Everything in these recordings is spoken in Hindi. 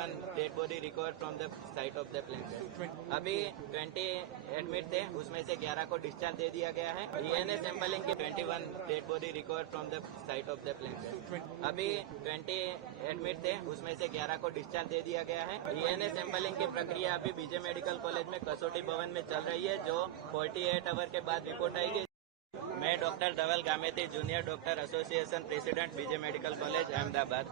21 dead body recover from the site of the plane. अभी 20 एडमिट थे, उसमें से 11 को डिस्चार्ज दे दिया गया है। डीएनए सैंपलिंग की 21 dead body recover from the site of the plane. अभी 20 एडमिट थे, उसमें से 11 को डिस्चार्ज दे दिया गया है। डीएनए सैंपलिंग की प्रक्रिया अभी बीजे मेडिकल कॉलेज में कसौटी भवन में चल रही है, जो 48 आवर के बाद रिपोर्ट आएगी। मैं doctor Dhaval Gameti, junior doctor association president, BJ medical college Ahmedabad.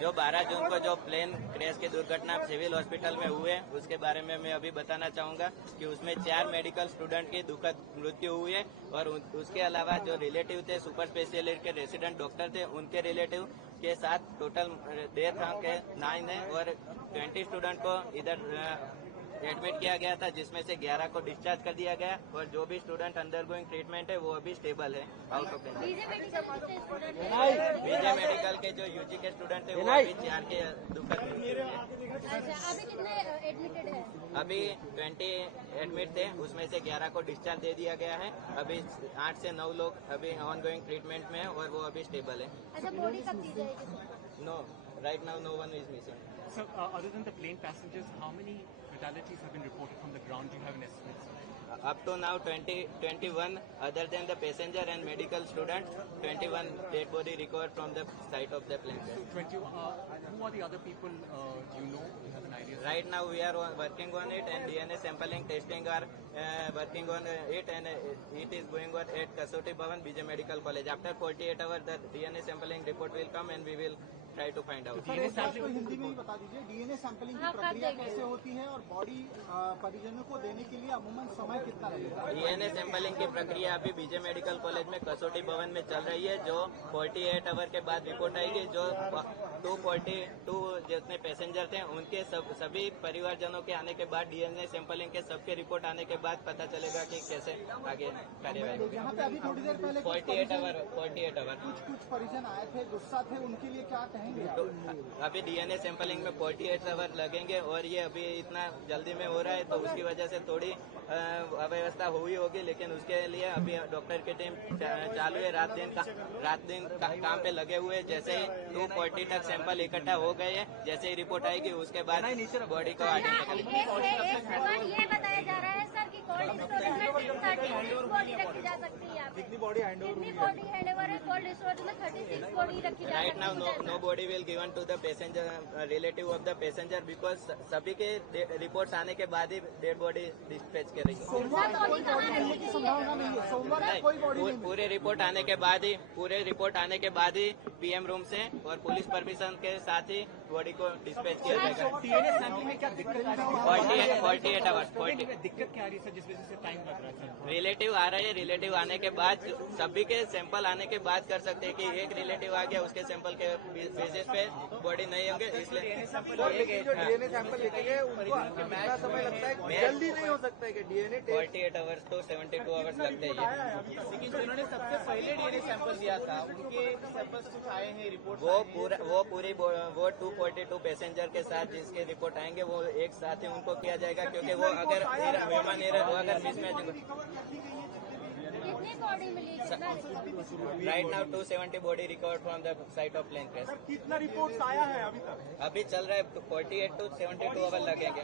जो 12 जून को जो प्लेन क्रैश की दुर्घटना सिविल हॉस्पिटल में हुए, उसके बारे में मैं अभी बताना चाहूंगा कि उसमें 4 मेडिकल स्टूडेंट की दुखद मृत्यु हुई है और उसके अलावा जो रिलेटिव थे, सुपर स्पेशलिस्ट के रेसिडेंट डॉक्टर थे, उनके रिलेटिव के साथ टोटल डेथ के 9 है और 20 स्टूडेंट को इधर एडमिट किया गया था, जिसमें से 11 को डिस्चार्ज कर दिया गया और जो भी स्टूडेंट अंडरगोइंग ट्रीटमेंट है वो अभी स्टेबल है, out of danger. BJ medical के जो यूजी के स्टूडेंट थे वो अभी 4 के दुखद मृत्यु है। अभी कितने एडमिटेड है? अभी 20 एडमिट थे, उसमें से 11 को डिस्चार्ज दे दिया गया है। अभी 8 से 9 लोग अभी ऑनगोइंग ट्रीटमेंट में है और वो अभी स्टेबल है। अच्छा, बॉडी कब दी जाएगी? No, right now no one is missing. So, other than the plane passengers, how many fatalities have been reported from the ground? Do you have an estimate, sir? Up to now 21, other than the passenger and medical student, 21 dead body recovered from the site of the plane. 20. Who are the other people? Do you know? Do you have an idea? Right now we are working on it and DNA sampling testing are working on it and it is going on at Kasoti Bhavan, BJ Medical College. After 48 hours the DNA sampling report will come and we will try to find out. Sir, एक बात तो हिंदी में ही बता दीजिए, डीएनए सैंपलिंग की प्रक्रिया कैसे होती है और बॉडी परिजनों को देने के लिए अमूमन समय कितना लगेगा? डीएनए सैंपलिंग की प्रक्रिया अभी बीजे मेडिकल कॉलेज में कसौटी भवन में चल रही है, जो 48 आवर के बाद रिपोर्ट आएगी। जो 242 जितने पैसेंजर थे उनके सभी परिवारजनों के आने के बाद डीएनए सैंपलिंग के सबके रिपोर्ट आने के बाद पता चलेगा कि कैसे आगे कार्यवाही। यहाँ पे अभी थोड़ी देर पहले 48 आवर कुछ परिजन आए थे, गुस्सा थे, उनके लिए क्या कहेंगे? तो अभी डीएनए सैंपलिंग में 48 आवर लगेंगे और ये अभी इतना जल्दी में हो रहा है तो उसकी वजह से थोड़ी अव्यवस्था हुई होगी, लेकिन उसके लिए अभी डॉक्टर की टीम चालू है, रात दिन काम पे लगे हुए। जैसे ही 240 तक सैंपल इकट्ठा हो गए हैं, जैसे ही रिपोर्ट आएगी उसके बाद बॉडी को ये बताया जा रहा है सर कि कोल्ड स्टोरेज में 36 बॉडी रखी जा सकती है। कितनी बॉडी हैंड हैंडओवर है? कोल्ड स्टोरेज में 36 बॉडी रखी जा सकती है। Right now no body will given to the passenger, relative of the passenger, because सभी के रिपोर्ट्स आने के बाद ही डेड बॉडी डिस्पैच करेगी। सोमवार की संभावना नहीं है, सोमवार कोई बॉडी नहीं। पूरे रिपोर्ट आने के बाद ही पीएम रूम से और पुलिस परमिशन के साथ ही बॉडी को डिस्पैच किया जाएगा। डीएनए सैंपलिंग में क्या दिक्कत आ रही है? 48 आवर्स। दिक्कत क्या आ रही है सर, जिस वजह से टाइम लग रहा है सर? रिलेटिव आ रहे हैं, रिलेटिव आने के बाद सभी के सैंपल आने के बाद कर सकते हैं कि एक रिलेटिव आ गया, उसके सैंपल के बेसिस पे बॉडी नहीं होंगे, इसलिए डीएनए सैंपल लेके गए उनको कितना समय लगता है? जल्दी नहीं हो सकता है कि डीएनए 48 आवर्स तो 72 आवर्स लगते हैं। लेकिन जिन्होंने सबसे पहले डीएनए सैंपल दिया था उनके सैंपल्स कुछ आए हैं रिपोर्ट? वो 242 पैसेंजर के साथ जिसके रिपोर्ट आएंगे वो एक साथ ही उनको किया जाएगा, क्योंकि वो अगर ह्यूमन एरर हो, अगर मिसमैच। कितनी बॉडी मिली? Right now 270 body recovered from the site of plane crash. कितना रिपोर्ट आया है अभी तक? अभी चल रहा है 48 to 72 आवर लगेंगे।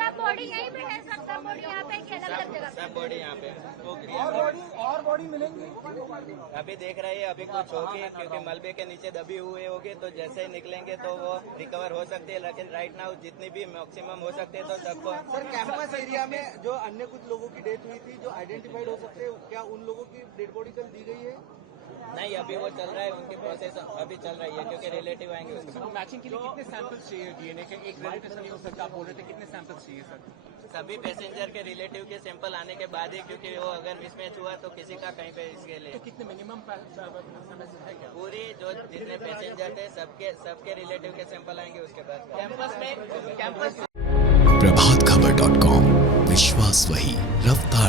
सब बॉडी यहीं पे है? सब बॉडी यहाँ पे कि अलग-अलग जगह? सब बॉडी यहाँ पे। और बॉडी मिलेंगी? अभी देख रहे हैं, अभी कुछ होगी क्योंकि मलबे के नीचे दबी हुए होगी, तो जैसे ही निकलेंगे तो वो रिकवर हो सकती है, लेकिन राइट नाउ जितनी भी मैक्सिमम हो सकते हैं तो सबको। सर, कैंपस एरिया में जो अन्य कुछ लोगों की डेथ हुई थी जो आइडेंटिफाइड हो सकते हैं, क्या उन लोगों की डेड बॉडी कल दी गई है? नहीं, अभी वो चल रहा है, उनकी प्रोसेस अभी चल रही है क्योंकि रिलेटिव आएंगे उसके बाद। मैचिंग के लिए कितने सैंपल्स चाहिए डीएनए के? एक रिलेटिव से नहीं हो सकता, आप बोल रहे थे, कितने सैंपल्स चाहिए सर? सभी पैसेंजर के रिलेटिव के सैंपल आने के बाद ही, क्योंकि वो अगर मिसमैच हुआ तो किसी का कहीं पे इसके लिए तो कितने मिनिमम समय है क्या? पूरी जो जितने पैसेंजर थे सबके रिलेटिव के सैंपल आएंगे उसके बाद। कैंपस प्रभात खबर.com, विश्वास वही, रफ्तार